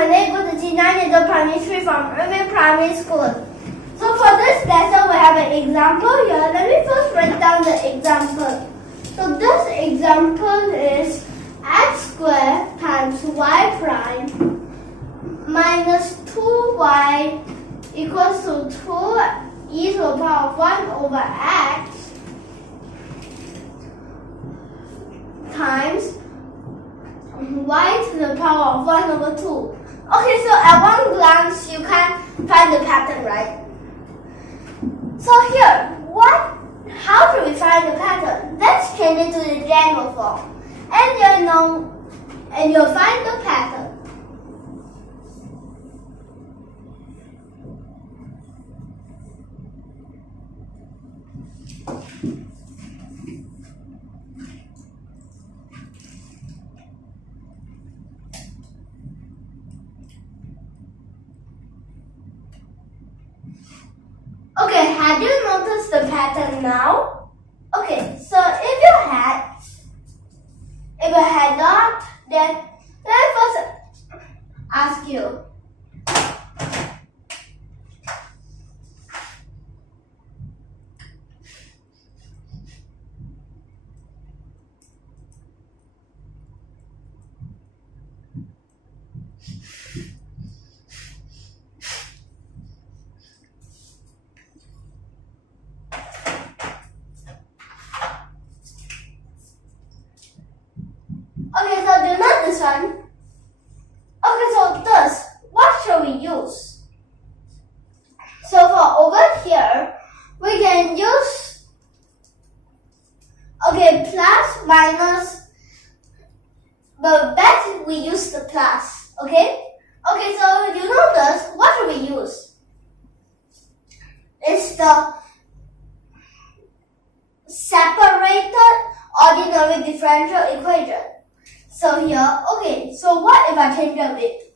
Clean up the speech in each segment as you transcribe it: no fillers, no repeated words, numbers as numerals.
my name is G9 Primary School from YUMIN Primary School. So for this lesson, we have an example here. Let me first write down the example. So this example is x squared times y prime minus 2y equals to 2e to the power of 1 over x times y to the power of 1 over 2. Okay, so at one glance, you can find the pattern, right? So here, how do we find the pattern? Let's change it to the general form. And you'll find the pattern. Okay, have you noticed the pattern now? Okay, so if you had not, then let me first ask you. Okay, so do not this one. Okay, so this, what shall we use? So for over here, we can use, plus, minus, but best we use the plus, okay? Okay, so you know this, what should we use? It's the separated ordinary differential equation. So here, okay, so what if I change a bit?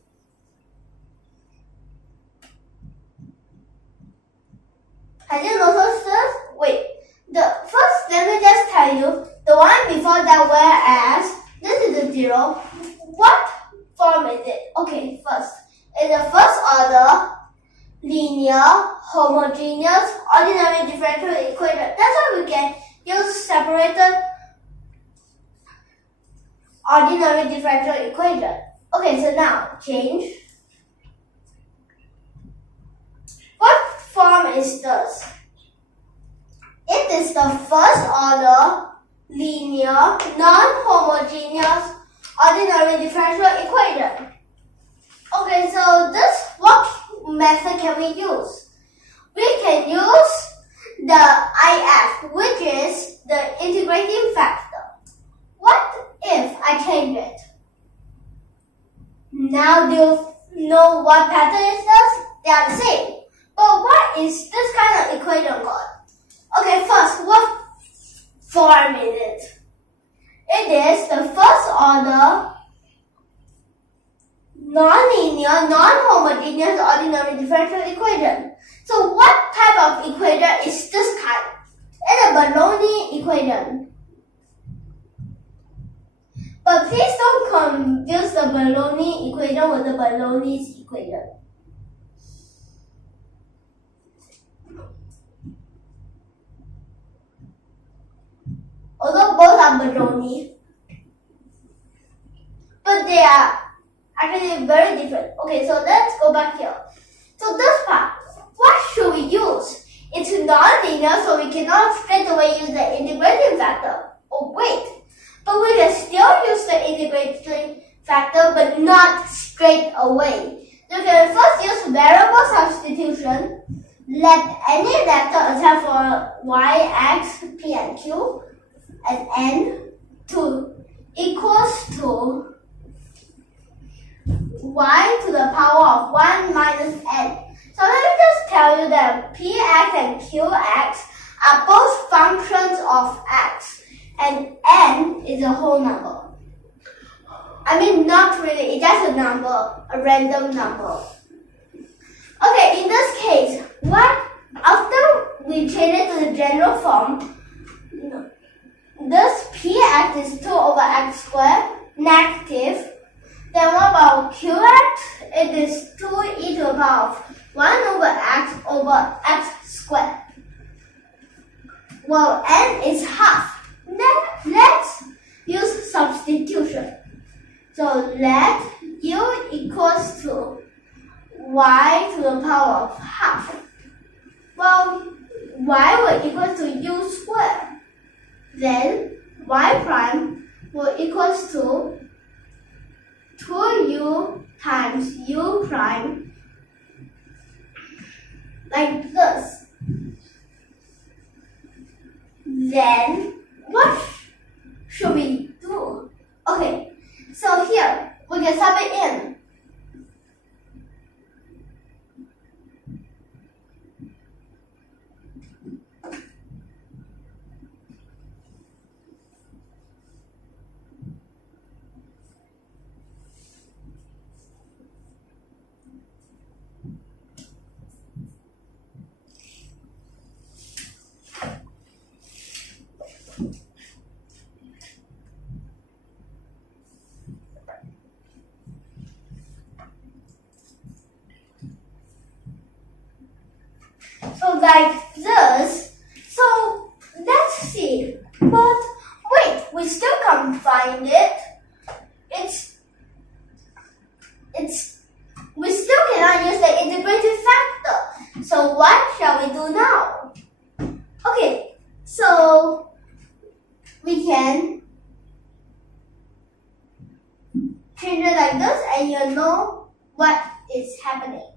Have you noticed this? Wait, first let me just tell you, the one before that whereas, this is a 0, what form is it? Okay, first, it's a first order, linear, homogeneous, ordinary differential equation. That's why we can use separated ordinary differential equation. Okay, so now change. What form is this? It is the first order linear non-homogeneous ordinary differential equation. Okay, so what method can we use? We can use the IF, which is the integrating factor. What if I change it? Now do you know what pattern is this? They are the same. But what is this kind of equation called? Okay, first, what form is it? It is the first order non-linear, non-homogeneous ordinary differential equation. So what type of equation is this kind? It's a Bologna equation. But please don't confuse the Bologna equation with the Bolognese equation. Although both are Bologna, but they are actually very different. Okay, so let's go back here. So this part, what should we use? It's non-linear, so we cannot straight away use the integrating factor. Oh wait. But we can still use the integrating factor, but not straight away. So we can first use variable substitution. Let any vector except for y, x, p, and q, and n equals to y to the power of 1 minus n. So let me just tell you that px and qx are both functions of x. And n is a whole number. I mean, not really, it's just a number, a random number. Okay, in this case, after we change it to the general form, this px is 2 over x squared negative Then what about qx? It is 2e to the power of 1 over x squared. Well, n is half. Then let's use substitution. So let u equals to y to the power of half. Well, y will equal to u squared. Then y prime will equals to 2u times u prime, like this. Then what should we do? Okay, so here we can sub it in. So like this. So let's see. But wait, we still can't find it. We still cannot use the integrating factor. So what shall we do now? Okay, so we can change it like this, and you know what is happening.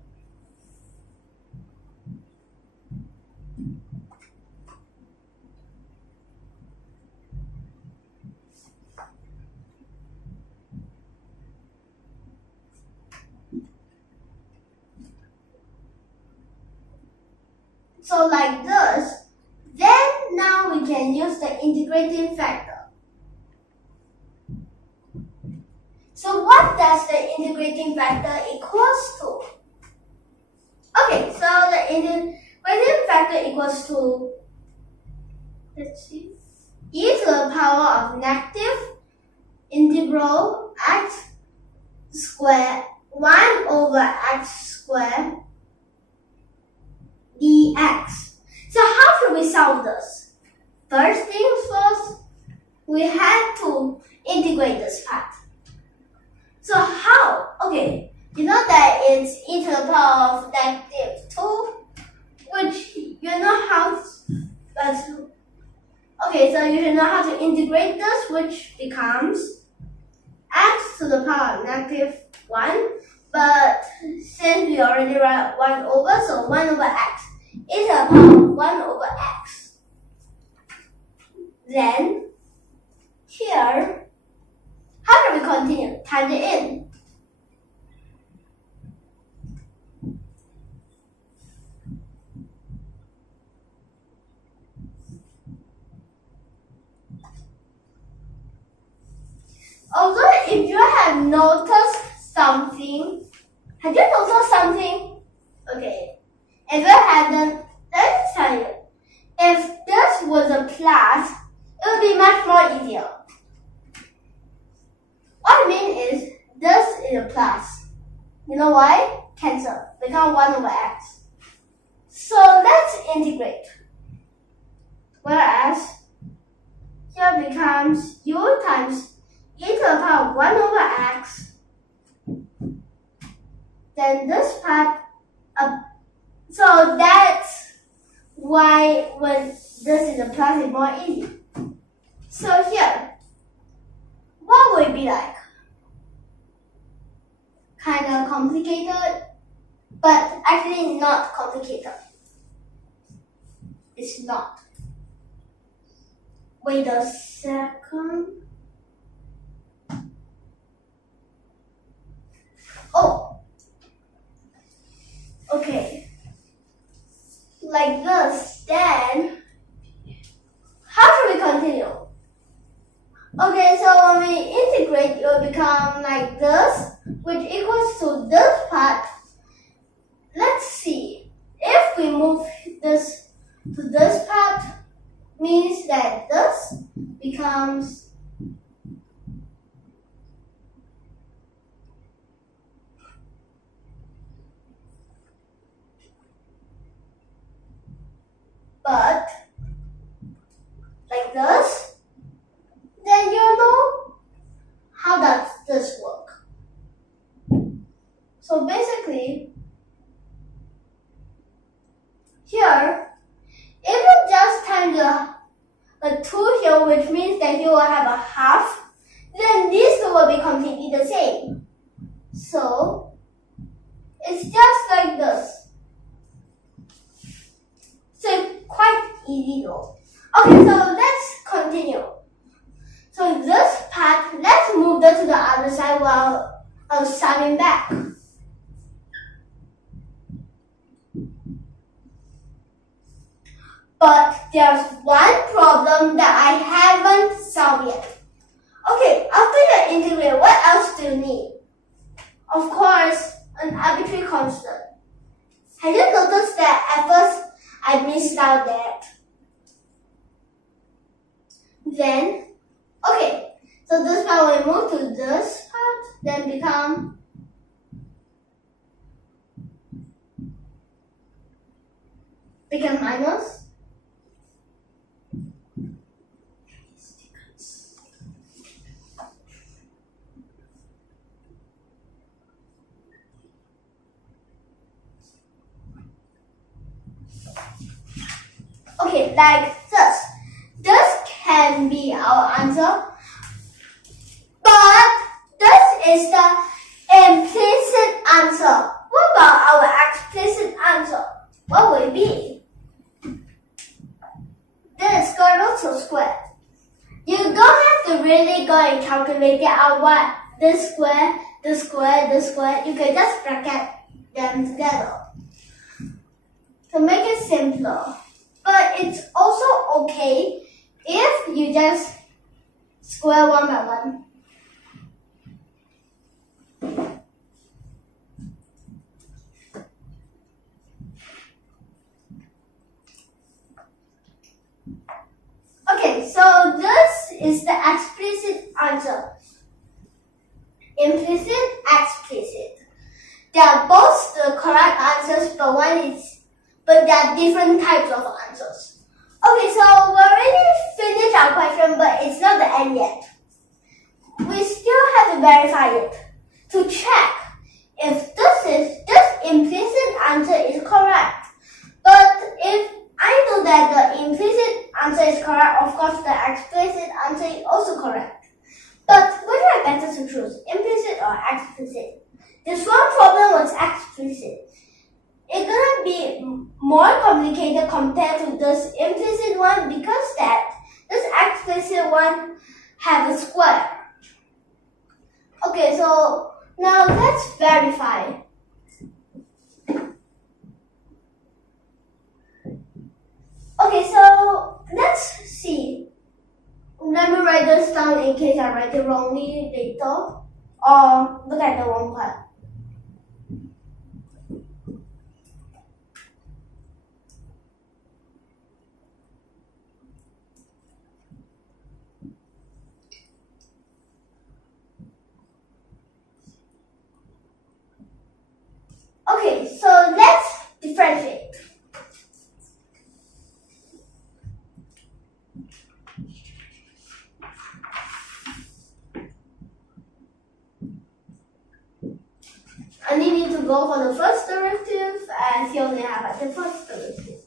So like this, then now we can use the integrating factor. So what does the integrating factor equals to? Okay, so the integrating factor equals to, let's see, e to the power of negative integral x squared 1 over x squared dx. So how should we solve this? First things first, we have to integrate this part. So how? Okay, you know that it's e to the power of negative 2, which you know how to, okay, so you should know how to integrate this, which becomes x to the power of negative 1. But since we already write 1 over, so 1 over x is a power of 1 over x. Then, here, how do we continue? Times it in. Although if you have noticed something, have you noticed something? Okay, if you hadn't, let me tell you. If this was a plus, it would be much more easier. What I mean is, this is a plus. You know why? Cancel. Become 1 over x. So let's integrate. Whereas, here becomes u times e to the power of 1 over x. Then this part up. So that's why when this is a plus, it's more easy. So here, what will it be like? Kind of complicated, but actually not complicated. It's not. Wait a second. Oh, okay. Like this, then how should we continue? Okay, so when we integrate, it will become like this, which equals to this part. Let's see. If we move this to this part, means that this becomes easy though. Okay, so let's continue. So this part, let's move that to the other side while I was standing back. But there's one problem that I haven't solved yet. Okay, after the integral, what else do you need? Of course, an arbitrary constant. Have you noticed that at first I missed out that? Then, okay, so this part we move to this part, then become minus. Okay, like this. This can be our answer, but this is the implicit answer. What about our explicit answer? What will it be? This square root of square. You don't have to really go and calculate it out what this square, this square, this square. You can just bracket them together to make it simpler. But it's also okay if you just square one by one. Okay, so this is the explicit answer. Implicit, explicit. They are both the correct answers, but there are different types of answers. Okay, so we already finished our question, but it's not the end yet. We still have to verify it to check if this implicit answer is correct. But if I know that the implicit answer is correct, of course the explicit answer is also correct. But which are better to choose, implicit or explicit? This one problem was explicit. It's gonna be more complicated compared to this implicit one because this explicit one have a square. Okay, so now let's verify. Okay, so let's see. Let me write this down in case I write it wrongly later, or look at the wrong part. Okay, so let's differentiate. I need to go for the first derivative, and he only have the first derivative.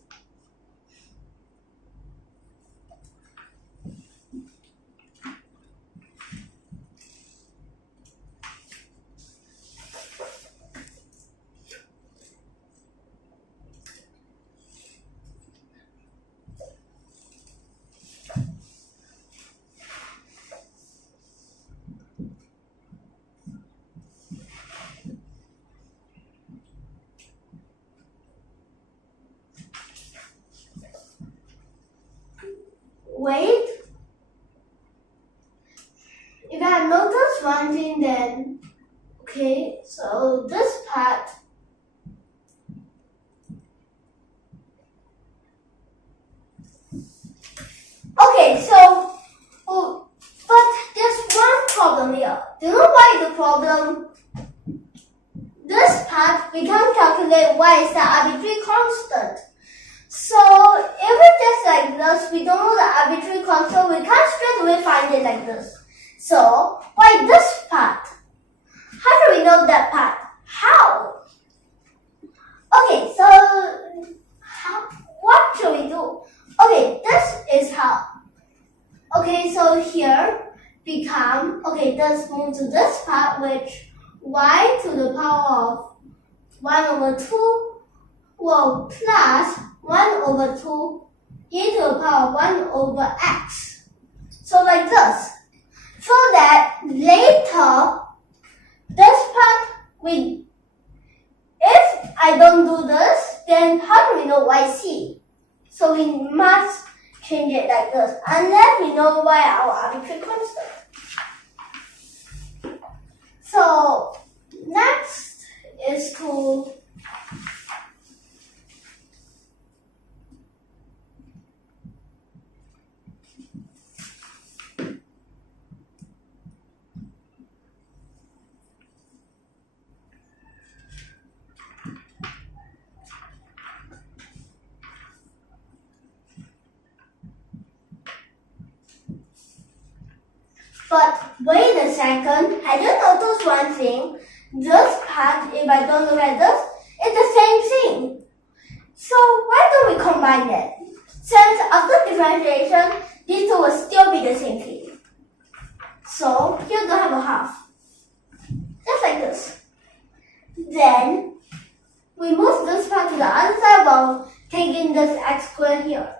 Wait. If I have noticed one thing, then okay, so this part okay, so but there's one problem here. Do you know why the problem? This part we can't calculate what is the arbitrary constant. So if it's just like this, we don't know the arbitrary constant, we can't straight away find it like this. So why this part? How do we know that part? How? Okay, so what should we do? Okay, this is how. Okay, so here become, okay, let's move to this part, which y to the power of 1 over 2, well, plus 1 over 2 e to the power of 1 over x. So like this. So that later, this part, if I don't do this, then how do we know yc? So we must change it like this, unless we know y our arbitrary constant. So next is to But wait a second, I just noticed one thing. This part, if I don't look at this, it's the same thing. So why don't we combine it? Since after differentiation, these two will still be the same thing. So here don't have a half. Just like this. Then we move this part to the other side while taking this x squared here.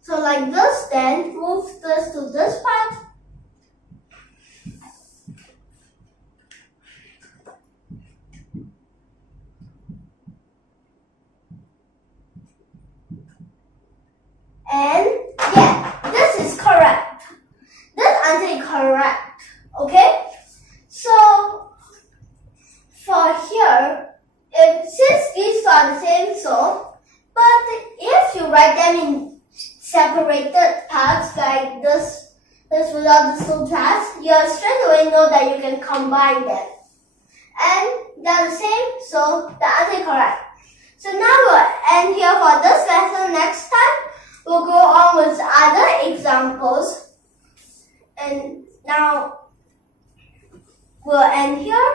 So like this, then move this to this part. And yeah, this is correct. This answer is correct. Okay? So for here, since these two are the same, but if you write them in separated parts like this without the two parts, you straight away know that you can combine them. And they're the same, so the answer is correct. So now we'll end here for this lesson. Next time, we'll go on with other examples. And now, we'll end here.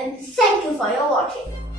And thank you for your watching.